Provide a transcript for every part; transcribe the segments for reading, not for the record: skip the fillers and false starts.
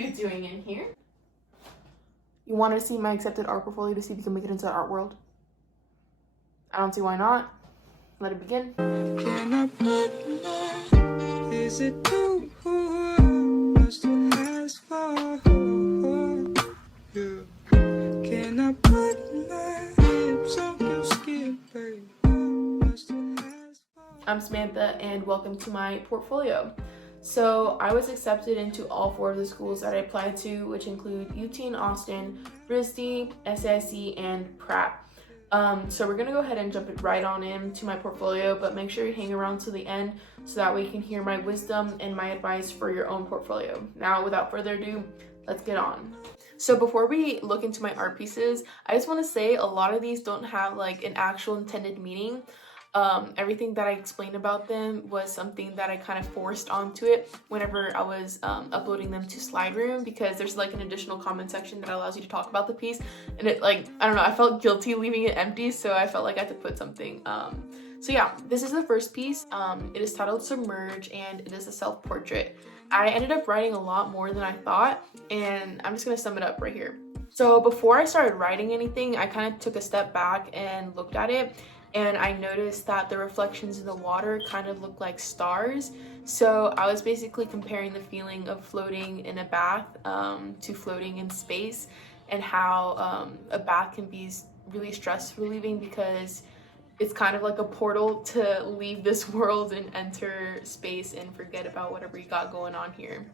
you doing in here? You wanted to see my accepted art portfolio to see if you can make it into the art world? I don't see why not. Let it begin. Can I put love? Is it too much to ask for? Yeah. Can I put my lips on your skin, babe? I'm Samantha and welcome to my portfolio. So I was accepted into all 4 of the schools that I applied to, which include UT in Austin, RISD, SAIC, and PRATT. So we're gonna go ahead and jump right on into my portfolio, but make sure you hang around to the end so that way you can hear my wisdom and my advice for your own portfolio. Now, without further ado, let's get on. So before we look into my art pieces, I just want to say a lot of these don't have like an actual intended meaning. Everything that I explained about them was something that I kind of forced onto it whenever I was uploading them to Slideroom, because there's like an additional comment section that allows you to talk about the piece, and it like, I don't know, I felt guilty leaving it empty, so I felt like I had to put something. So yeah, this is the first piece. It is titled Submerge, and it is a self-portrait. I ended up writing a lot more than I thought, and I'm just gonna sum it up right here. So before I started writing anything, I kind of took a step back and looked at it, and I noticed that the reflections in the water kind of look like stars. So I was basically comparing the feeling of floating in a bath to floating in space, and how a bath can be really stress relieving because it's kind of like a portal to leave this world and enter space and forget about whatever you got going on here.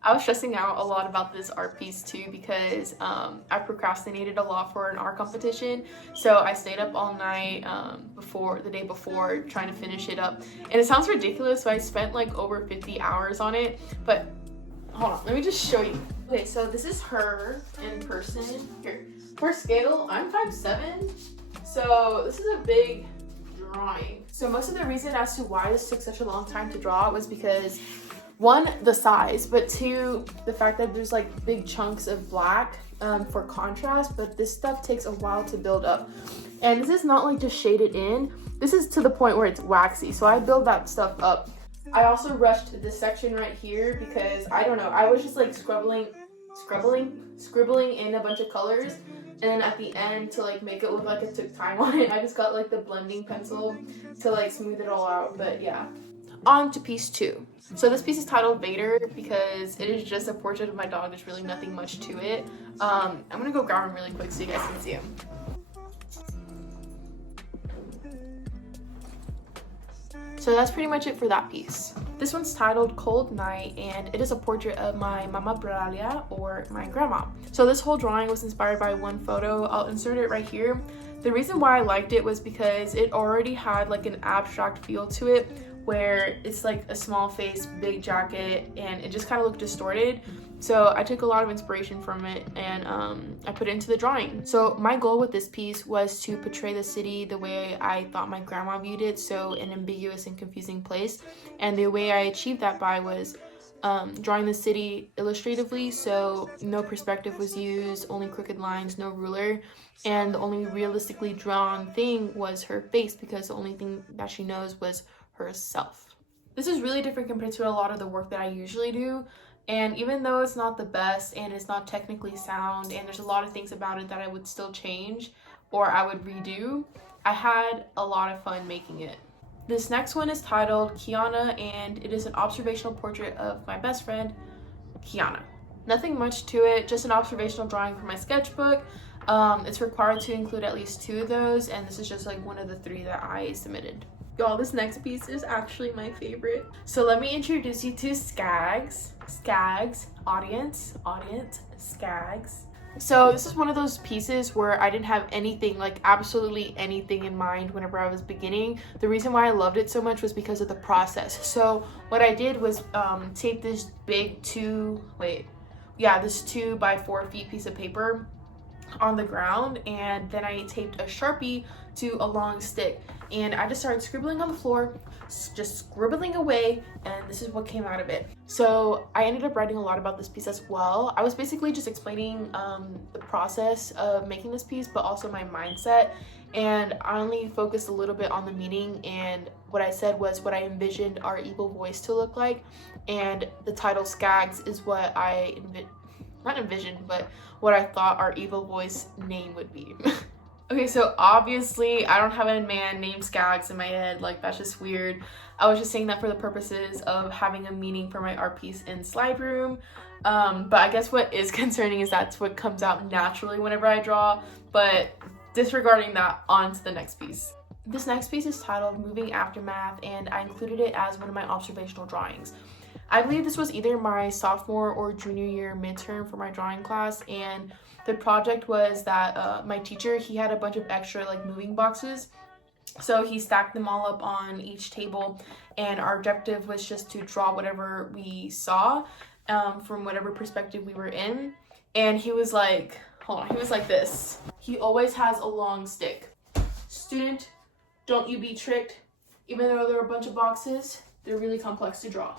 I was stressing out a lot about this art piece too because I procrastinated a lot for an art competition. So I stayed up all night the day before trying to finish it up. And it sounds ridiculous, so I spent like over 50 hours on it. But hold on, let me just show you. Okay, so this is her in person. Here, for scale, I'm 5'7". So this is a big drawing. So most of the reason as to why this took such a long time to draw was because 1, the size, but 2, the fact that there's like big chunks of black for contrast, but this stuff takes a while to build up. And this is not like just shaded in, this is to the point where it's waxy, so I build that stuff up. I also rushed this section right here because, I don't know, I was just like scribbling in a bunch of colors, and then at the end, to like make it look like it took time on it, I just got like the blending pencil to like smooth it all out. But yeah, on to piece 2. So this piece is titled Vader because it is just a portrait of my dog. There's really nothing much to it. I'm gonna go grab him really quick so you guys can see him. So that's pretty much it for that piece. This one's titled Cold Night, and it is a portrait of my Mama Bralia, or my grandma. So this whole drawing was inspired by one photo. I'll insert it right here. The reason why I liked it was because it already had like an abstract feel to it, where it's like a small face, big jacket, and it just kind of looked distorted. So I took a lot of inspiration from it, and I put it into the drawing. So my goal with this piece was to portray the city the way I thought my grandma viewed it, so an ambiguous and confusing place. And the way I achieved that by was drawing the city illustratively, so no perspective was used, only crooked lines, no ruler, and the only realistically drawn thing was her face, because the only thing that she knows was herself. This is really different compared to a lot of the work that I usually do, and even though it's not the best and it's not technically sound and there's a lot of things about it that I would still change or I would redo, I had a lot of fun making it. This next one is titled Kiana, and it is an observational portrait of my best friend, Kiana. Nothing much to it, just an observational drawing from my sketchbook. It's required to include at least 2 of those, and this is just like one of the 3 that I submitted. Y'all, this next piece is actually my favorite. So let me introduce you to Skags, audience, Skags. So this is one of those pieces where I didn't have anything, like absolutely anything in mind whenever I was beginning. The reason why I loved it so much was because of the process. So what I did was take this big 2 by 4 feet piece of paper, on the ground, and then I taped a Sharpie to a long stick, and I just started scribbling on the floor, just scribbling away, and this is what came out of it. So I ended up writing a lot about this piece as well. I was basically just explaining the process of making this piece, but also my mindset, and I only focused a little bit on the meaning, and what I said was what I envisioned our evil voice to look like, and the title Skags is what I not envisioned, but what I thought our evil voice name would be. Okay, so obviously I don't have a man named Skags in my head, like that's just weird. I was just saying that for the purposes of having a meaning for my art piece in slide room. But I guess what is concerning is that's what comes out naturally whenever I draw, but disregarding that, on to the next piece. This next piece is titled Moving Aftermath, and I included it as one of my observational drawings. I believe this was either my sophomore or junior year midterm for my drawing class, and the project was that my teacher, he had a bunch of extra like moving boxes, so he stacked them all up on each table, and our objective was just to draw whatever we saw from whatever perspective we were in. And he was like, hold on, he was like this. He always has a long stick. Student, don't you be tricked. Even though there are a bunch of boxes, they're really complex to draw.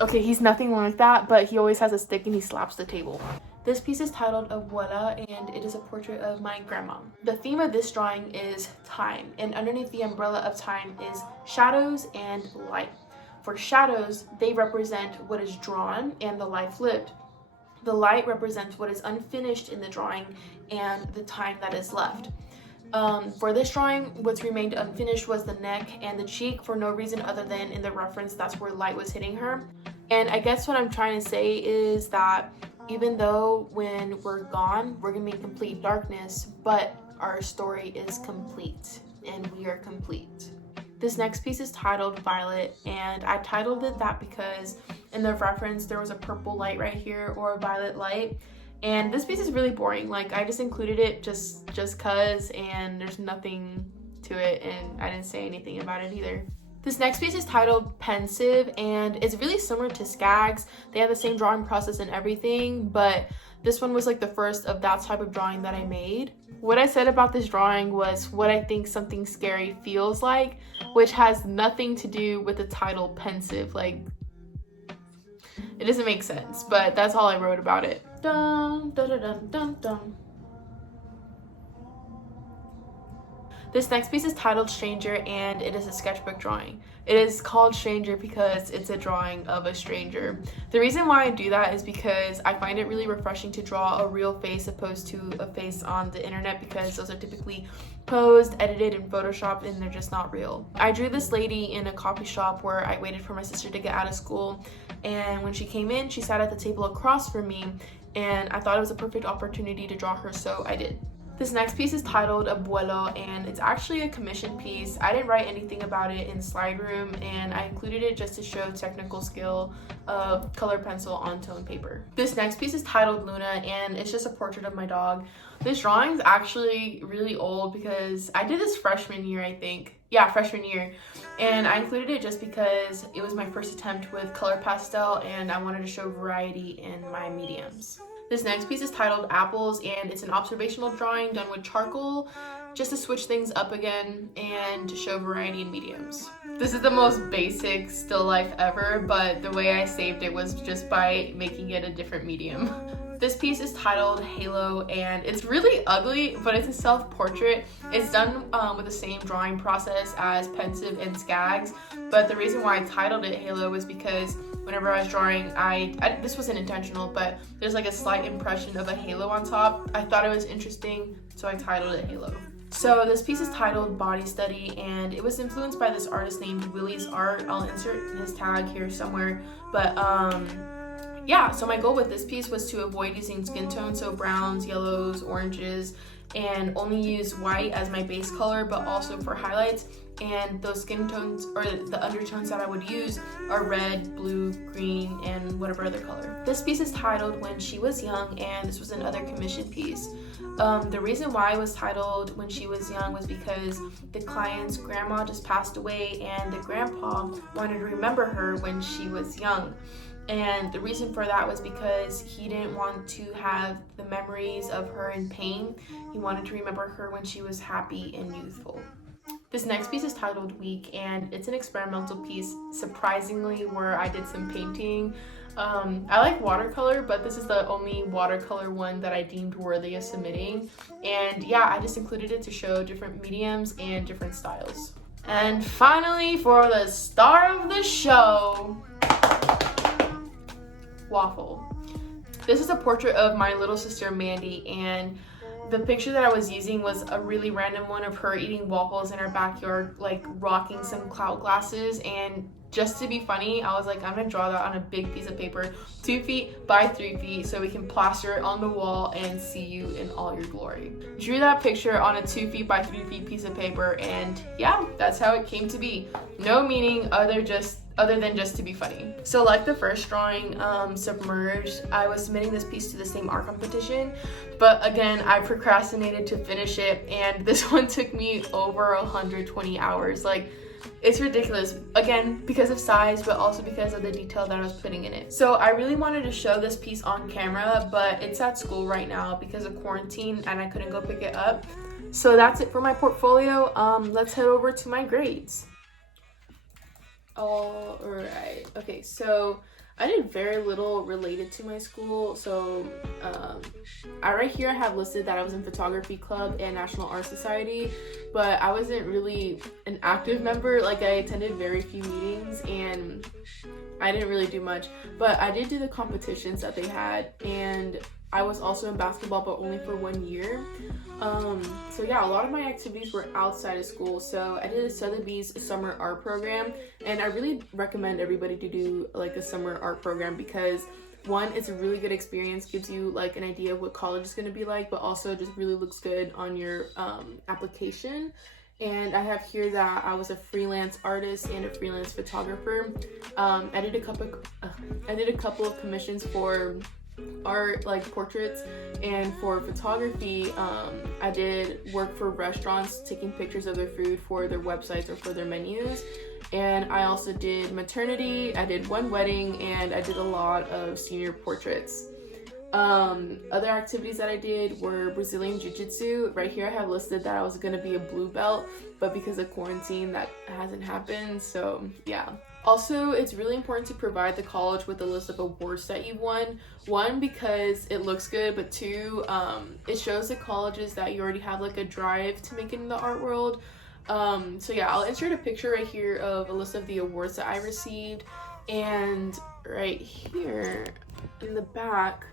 Okay, he's nothing like that, but he always has a stick and he slaps the table. This piece is titled Abuela, and it is a portrait of my grandma. The theme of this drawing is time, and underneath the umbrella of time is shadows and light. For shadows, they represent what is drawn and the life lived. The light represents what is unfinished in the drawing and the time that is left. For this drawing, what's remained unfinished was the neck and the cheek, for no reason other than in the reference that's where light was hitting her. And I guess what I'm trying to say is that even though when we're gone, we're gonna be in complete darkness, but our story is complete and we are complete. This next piece is titled Violet, and I titled it that because in the reference there was a purple light right here, or a violet light. And this piece is really boring. Like, I just included it just cause, and there's nothing to it, and I didn't say anything about it either. This next piece is titled Pensive, and it's really similar to Skags. They have the same drawing process and everything, but this one was like the first of that type of drawing that I made. What I said about this drawing was what I think something scary feels like, which has nothing to do with the title Pensive. Like, it doesn't make sense, but that's all I wrote about it. Dun, dun, dun, dun, dun, dun. This next piece is titled Stranger, and it is a sketchbook drawing. It is called Stranger because it's a drawing of a stranger. The reason why I do that is because I find it really refreshing to draw a real face opposed to a face on the internet, because those are typically posed, edited, and photoshopped, and they're just not real. I drew this lady in a coffee shop where I waited for my sister to get out of school, and when she came in, she sat at the table across from me, and I thought it was a perfect opportunity to draw her, so I did. This next piece is titled Abuelo, and it's actually a commission piece. I didn't write anything about it in slide room, and I included it just to show technical skill of color pencil on tone paper. This next piece is titled Luna, and it's just a portrait of my dog. This drawing is actually really old because I did this freshman year, I think. Yeah, freshman year. And I included it just because it was my first attempt with color pastel, and I wanted to show variety in my mediums. This next piece is titled Apples, and it's an observational drawing done with charcoal just to switch things up again and to show variety in mediums. This is the most basic still life ever, but the way I saved it was just by making it a different medium. This piece is titled Halo, and it's really ugly, but it's a self-portrait. It's done with the same drawing process as Pensive and Skags, but the reason why I titled it Halo was because whenever I was drawing, this wasn't intentional, but there's like a slight impression of a halo on top. I thought it was interesting, so I titled it Halo. So this piece is titled Body Study, and it was influenced by this artist named Willie's Art. I'll insert his tag here somewhere, but yeah, so my goal with this piece was to avoid using skin tones, so browns, yellows, oranges, and only use white as my base color, but also for highlights. And those skin tones, or the undertones that I would use, are red, blue, green, and whatever other color. This piece is titled When She Was Young, and this was another commission piece. The reason why it was titled When She Was Young was because the client's grandma just passed away, and the grandpa wanted to remember her when she was young. And the reason for that was because he didn't want to have the memories of her in pain. He wanted to remember her when she was happy and youthful. This next piece is titled Week, and it's an experimental piece, surprisingly, where I did some painting. I like watercolor, but this is the only watercolor one that I deemed worthy of submitting. And yeah, I just included it to show different mediums and different styles. And finally, for the star of the show, Waffle. This is a portrait of my little sister Mandy, and the picture that I was using was a really random one of her eating waffles in her backyard, like rocking some cloud glasses. And just to be funny, I was like, I'm gonna draw that on a big piece of paper, 2 feet by 3 feet, so we can plaster it on the wall and see you in all your glory. Drew that picture on a 2 feet by 3 feet piece of paper, and yeah, that's how it came to be. No meaning other than just to be funny. So like the first drawing, Submerged, I was submitting this piece to the same art competition, but again, I procrastinated to finish it, and this one took me over 120 hours. Like, it's ridiculous, again, because of size, but also because of the detail that I was putting in it. So I really wanted to show this piece on camera, but it's at school right now because of quarantine and I couldn't go pick it up. So that's it for my portfolio. Let's head over to my grades. All right, okay, so I did very little related to my school. So right here I have listed that I was in photography club and National Art Society, but I wasn't really an active member. Like, I attended very few meetings and I didn't really do much, but I did do the competitions that they had, and I was also in basketball, but only for 1 year. So yeah, a lot of my activities were outside of school. So I did a Sotheby's summer art program, and I really recommend everybody to do like a summer art program because one, it's a really good experience, gives you like an idea of what college is going to be like, but also just really looks good on your application. And I have here that I was a freelance artist and a freelance photographer. I did a couple of commissions for art, like portraits, and for photography, I did work for restaurants, taking pictures of their food for their websites or for their menus. And I also did maternity, I did one wedding, and I did a lot of senior portraits. Other activities that I did were Brazilian Jiu-Jitsu. Right here I have listed that I was going to be a blue belt, but because of quarantine that hasn't happened, so yeah. Also, it's really important to provide the college with a list of awards that you've won. One, because it looks good, but two, it shows the colleges that you already have like a drive to make it in the art world. So yeah, I'll insert a picture right here of a list of the awards that I received, and right here in the back,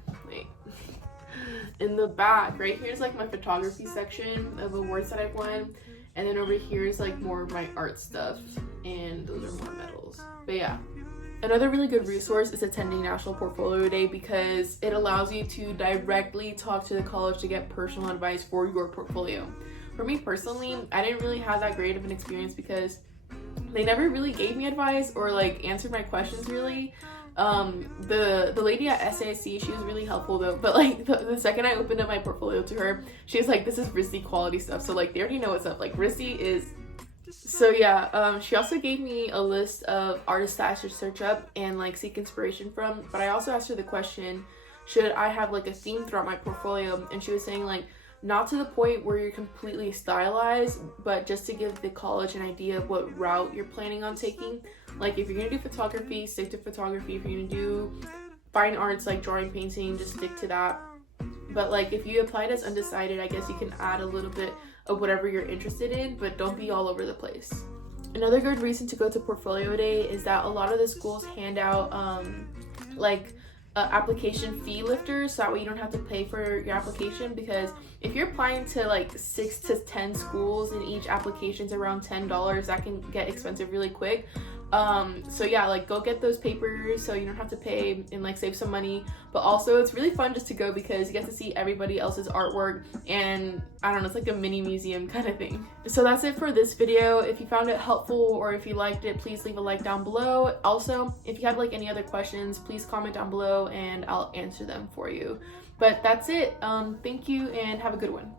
right here's like my photography section of awards that I've won, and then over here is like more of my art stuff, and those are more medals. But yeah, another really good resource is attending National Portfolio Day because it allows you to directly talk to the college to get personal advice for your portfolio. For me personally, I didn't really have that great of an experience because they never really gave me advice or like answered my questions really. The lady at SAIC, she was really helpful though, but like the second I opened up my portfolio to her, she was like, this is RISD quality stuff, so like they already know what's up. Like RISD is, so yeah. She also gave me a list of artists that I should search up and like seek inspiration from, but I also asked her the question, should I have like a theme throughout my portfolio? And she was saying like, not to the point where you're completely stylized, but just to give the college an idea of what route you're planning on taking. Like if you're gonna do photography, stick to photography. If you're gonna do fine arts like drawing, painting, just stick to that. But like if you applied as undecided, I guess you can add a little bit of whatever you're interested in, but don't be all over the place. Another good reason to go to Portfolio Day is that a lot of the schools hand out application fee lifters, so that way you don't have to pay for your application, because if you're applying to like 6 to 10 schools and each application's around $10, that can get expensive really quick. So yeah, like go get those papers so you don't have to pay and like save some money. But also it's really fun just to go because you get to see everybody else's artwork, and I don't know, it's like a mini museum kind of thing. So that's it for this video. If you found it helpful or if you liked it, please leave a like down below. Also, if you have like any other questions, please comment down below and I'll answer them for you. But that's it. Thank you and have a good one.